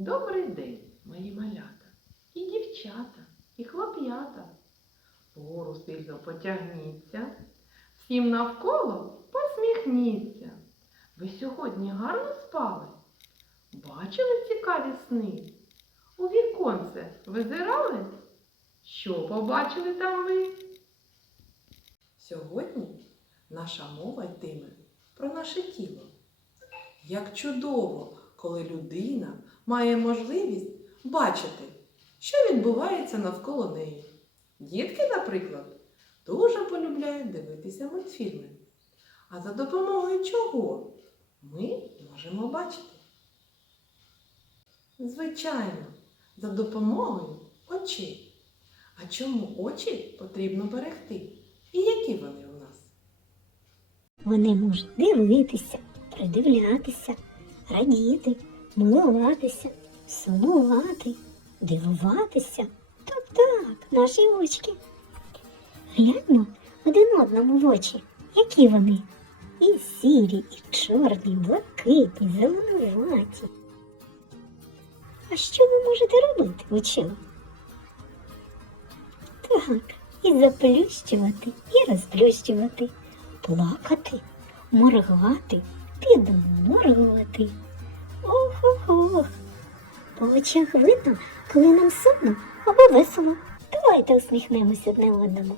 Добрий день, мої малята, і дівчата, і хлоп'ята. Вгору сильно потягніться, всім навколо посміхніться. Ви сьогодні гарно спали? Бачили цікаві сни? У віконце визирали? Що побачили там ви? Сьогодні наша мова йтиме про наше тіло. Як чудово, коли людина має можливість бачити, що відбувається навколо неї. Дітки, наприклад, дуже полюбляють дивитися мультфільми. А за допомогою чого ми можемо бачити? Звичайно, за допомогою очей. А чому очі потрібно берегти? І які вони у нас? Вони можуть дивитися, придивлятися, радіти, милуватися, сумувати, дивуватися. Так, так, наші очки. Гляньмо один одному в очі, які вони. І сірі, і чорні, блакитні, зеленуваті. А що ви можете робити очима? Так, і заплющувати, і розплющувати плакати, моргати, підморгувати. Ох-ох-ох. По очах видно, коли нам сумно або весело. Давайте усміхнемося одне одному.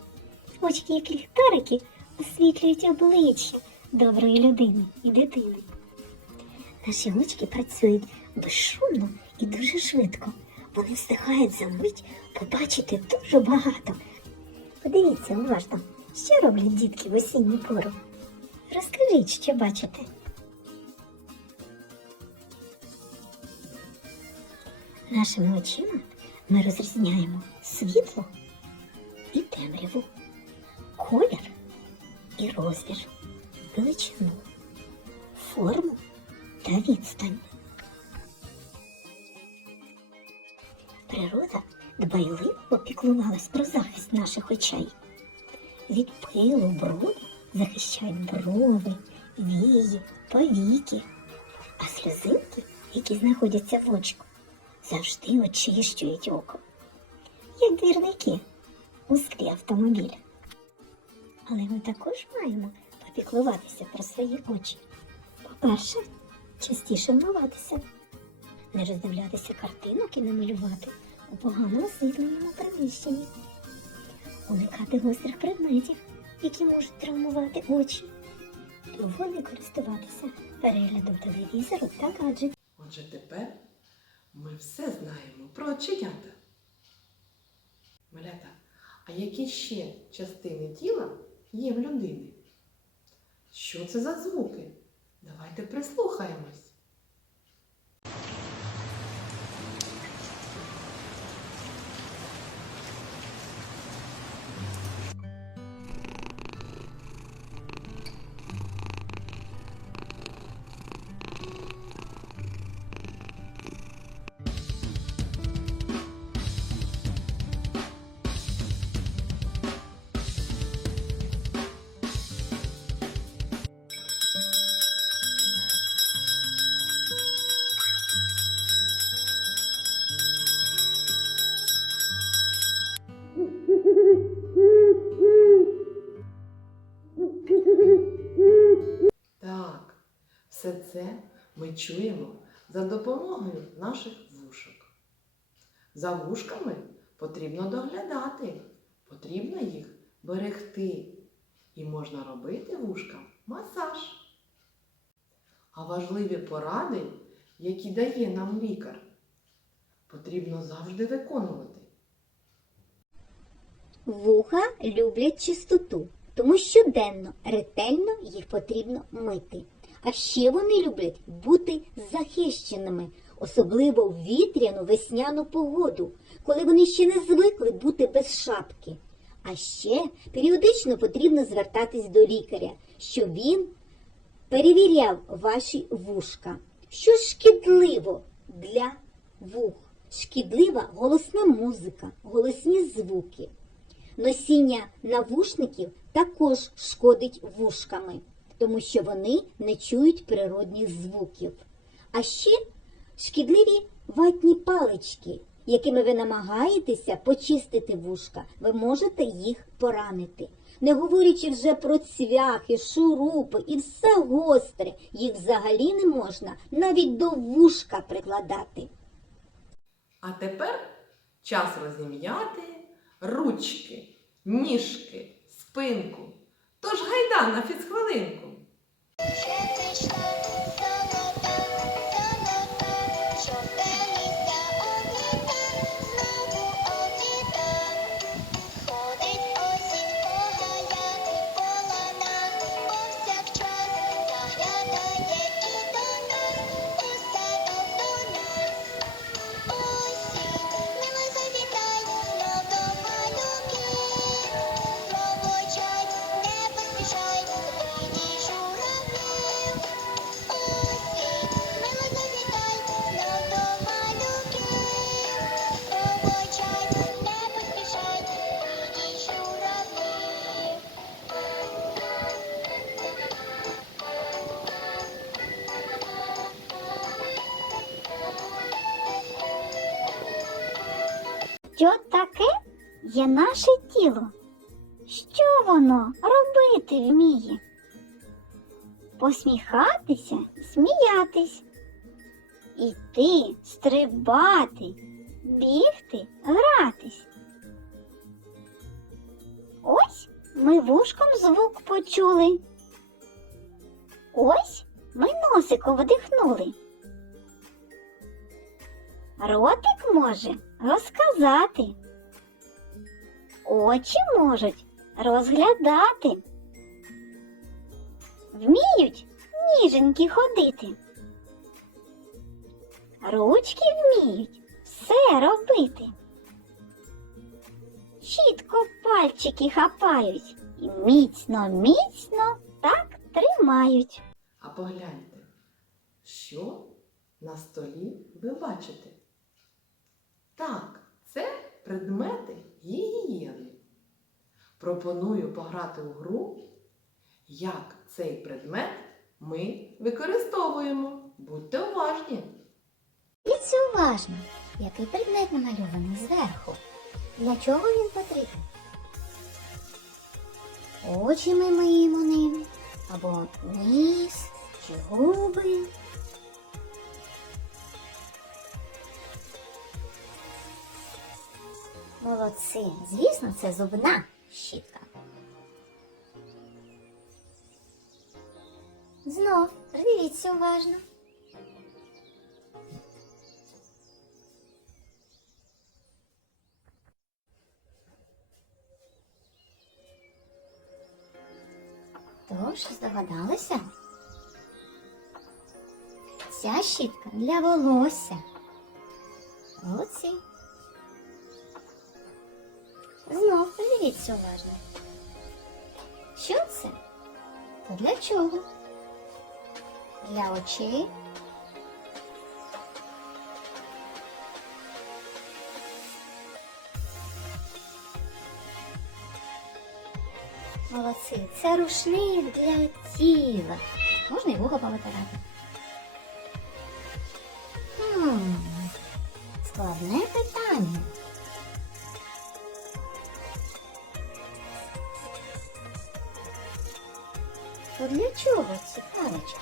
Очки, як ліхтарики, освітлюють обличчя доброї людини і дитини. Наші очки працюють безшумно і дуже швидко. Вони встигають за мить побачити дуже багато. Подивіться уважно, що роблять дітки в осінню пору. Розкажіть, що бачите. Нашими очима ми розрізняємо світло і темряву, колір і розмір, величину, форму та відстань. Природа дбайливо попіклувалась про захист наших очей. Від пилу, бруду захищають брови, вії, повіки, а сльозинки, які знаходяться в очку, завжди очищують око, як двірники у склі автомобіля. Але ми також маємо попіклуватися про свої очі. По-перше, частіше вмиватися, не роздивлятися картинок і не малювати у погано освітленому приміщенні уникати гострих предметів, які можуть травмувати очі, довго не користуватися переглядом телевізору та гаджетів. Отже, тепер ми все знаємо про оченята. Малята, а які ще частини тіла є в людини? Що це за звуки? Давайте прислухаємось. Чуємо за допомогою наших вушок. За вушками потрібно доглядати, потрібно їх берегти. І можна робити вушкам масаж. А важливі поради, які дає нам лікар, потрібно завжди виконувати. Вуха люблять чистоту, тому щоденно ретельно їх потрібно мити. А ще вони люблять бути захищеними, особливо в вітряну весняну погоду, коли вони ще не звикли бути без шапки. А ще періодично потрібно звертатись до лікаря, щоб він перевіряв ваші вушка. Що шкідливо для вух? Шкідлива голосна музика, голосні звуки. Носіння навушників також шкодить вушками, тому що вони не чують природних звуків. А ще Шкідливі ватні палички, якими ви намагаєтеся почистити вушка, ви можете їх поранити. Не говорячи вже про цвяхи, шурупи і все гостре, їх взагалі не можна навіть до вушка прикладати. А тепер час розім'яти ручки, ніжки, спинку. Тож гайда на фізхвилинку. Є наше тіло? Що воно робити вміє? Посміхатися, сміятись, іти, стрибати, бігти, гратись. Ось ми вушком звук почули. Ось ми носиком вдихнули. Ротик може розказати. Очі можуть розглядати. Вміють ніженькі ходити. Ручки вміють все робити. Чітко пальчики хапають і міцно, міцно так тримають. А погляньте, що на столі ви бачите? Так, предмети гігієни. Пропоную пограти у гру, як цей предмет ми використовуємо. Будьте уважні! Дивіться уважно, який предмет намальований зверху. Для чого він потрібен? Очі ми миємо ним, або ніс чи губи. Молодці, звісно, це зубна щітка. Знов дивіться уважно. Тож, здогадалися? Ця щітка для волосся. Молодці. Подивіться уважно. Що це? Та для чого? Для очей. Молодці, це рушник для тіла. Можна і вуха повитирати. Хм, складне питання. То для чого ці палички?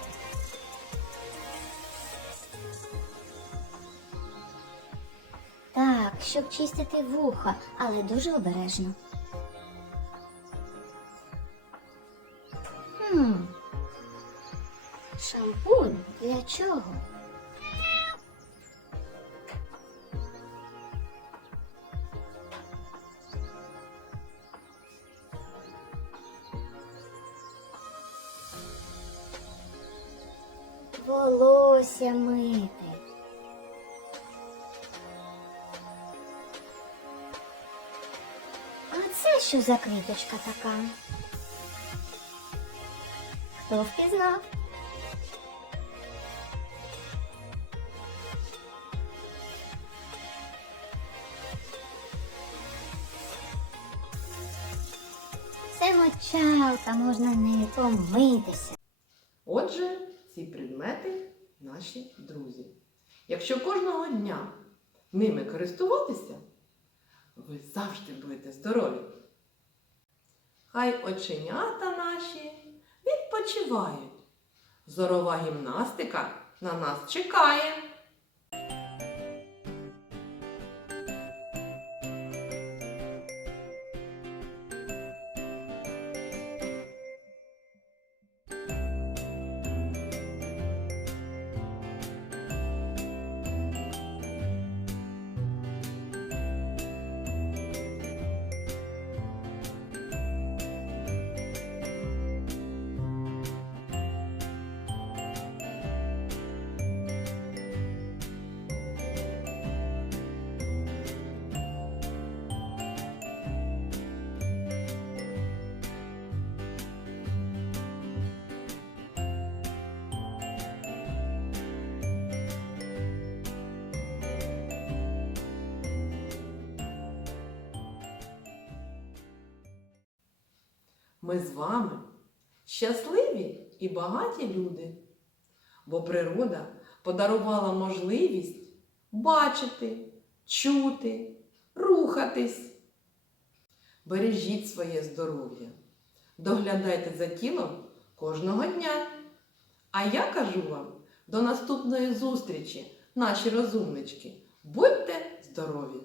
Так, щоб чистити вуха, але дуже обережно. Хм. Шампунь для чого? Волосся мити. А це що за квіточка така? Хто впізнав? Це мочалка, можна нею помитися. Отже, ці предмети наші друзі. Якщо кожного дня ними користуватися, ви завжди будете здорові. Хай оченята наші відпочивають. Зорова гімнастика на нас чекає. Ми з вами щасливі і багаті люди, бо природа подарувала можливість бачити, чути, рухатись. Бережіть своє здоров'я, доглядайте за тілом кожного дня. А я кажу вам до наступної зустрічі, наші розумнички. Будьте здорові!